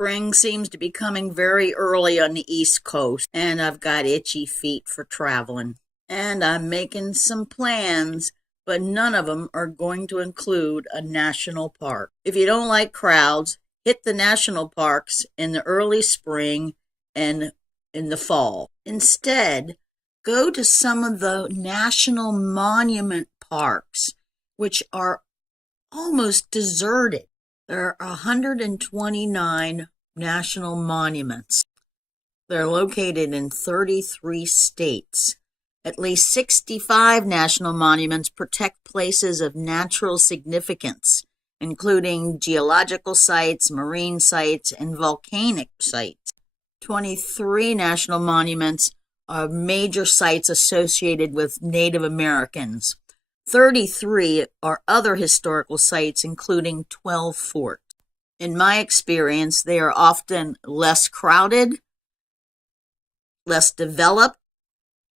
Spring seems to be coming very early on the East Coast, and I've got itchy feet for traveling. And I'm making some plans, but none of them are going to include a national park. If you don't like crowds, hit the national parks in the early spring and in the fall. Instead, go to some of the national monument parks, which are almost deserted. There are 129 national monuments. They're located in 33 states. At least 65 national monuments protect places of natural significance, including geological sites, marine sites, and volcanic sites. 23 national monuments are major sites associated with Native Americans. 33 are other historical sites, including 12 forts. In my experience, they are often less crowded, less developed,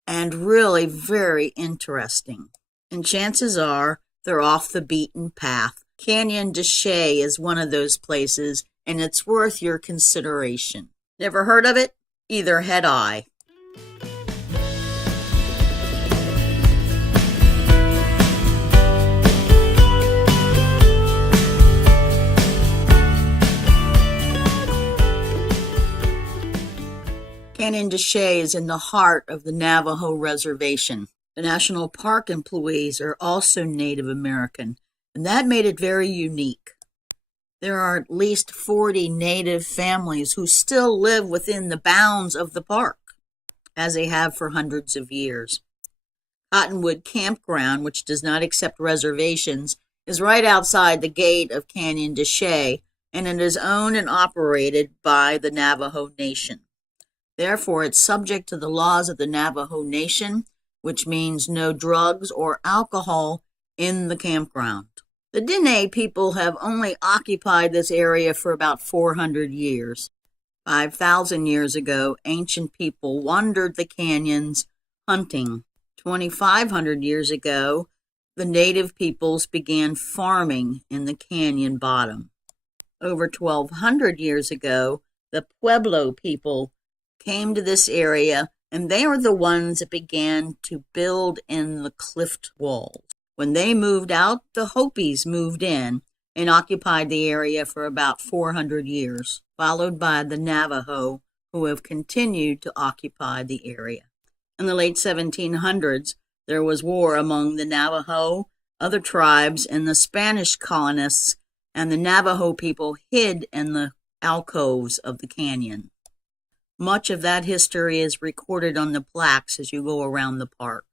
and really very interesting. And chances are they're off the beaten path. Canyon De Chelly is one of those places, and it's worth your consideration. Never heard of it? Either had I. Canyon De Chelly is in the heart of the Navajo Reservation. The national park employees are also Native American, and that made it very unique. There are at least 40 Native families who still live within the bounds of the park, as they have for hundreds of years. Cottonwood Campground, which does not accept reservations, is right outside the gate of Canyon De Chelly, and it is owned and operated by the Navajo Nation. Therefore, it's subject to the laws of the Navajo Nation, which means no drugs or alcohol in the campground. The Dine people have only occupied this area for about 400 years. 5,000 years ago, ancient people wandered the canyons hunting. 2,500 years ago, the native peoples began farming in the canyon bottom. Over 1,200 years ago, the Pueblo people came to this area, and they were the ones that began to build in the cliff walls. When they moved out, the Hopis moved in and occupied the area for about 400 years, followed by the Navajo, who have continued to occupy the area. In the late 1700s, there was war among the Navajo, other tribes, and the Spanish colonists, and the Navajo people hid in the alcoves of the canyon. Much of that history is recorded on the plaques as you go around the park.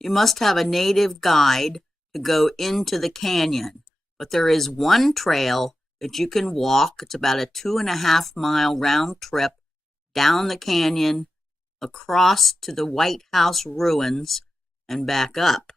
You must have a native guide to go into the canyon, but there is one trail that you can walk. It's about a 2.5-mile round trip down the canyon, across to the White House ruins, and back up.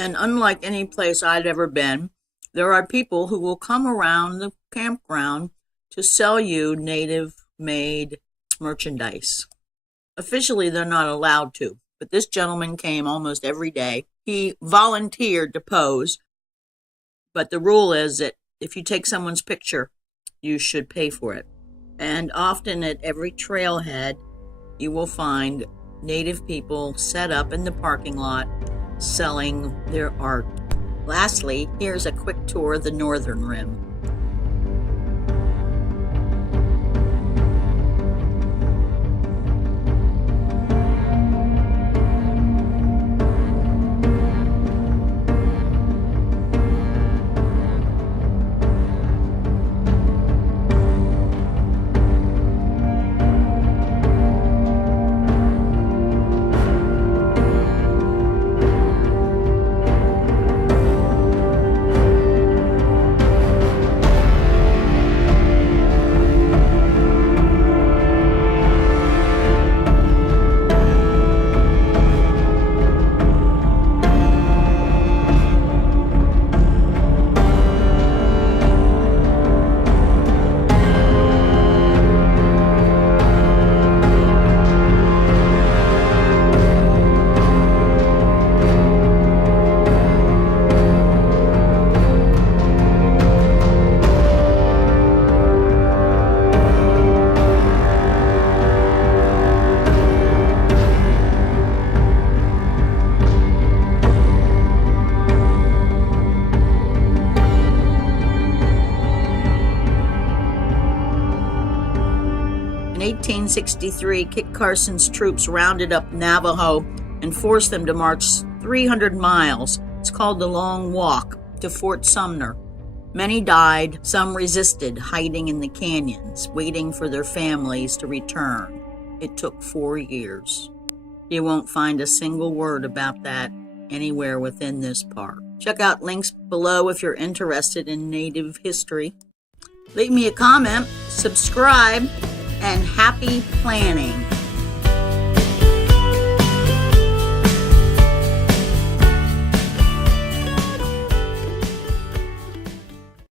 And unlike any place I'd ever been, there are people who will come around the campground to sell you native-made merchandise. Officially, they're not allowed to, but this gentleman came almost every day. He volunteered to pose, but the rule is that if you take someone's picture, you should pay for it. And often at every trailhead, you will find native people set up in the parking lot selling their art. Lastly, here's a quick tour of the northern rim. In 1863, Kit Carson's troops rounded up Navajo and forced them to march 300 miles. It's called the Long Walk to Fort Sumner. Many died, some resisted, hiding in the canyons, waiting for their families to return. It took 4 years. You won't find a single word about that anywhere within this park. Check out links below if you're interested in Native history. Leave me a comment, subscribe, and happy planning.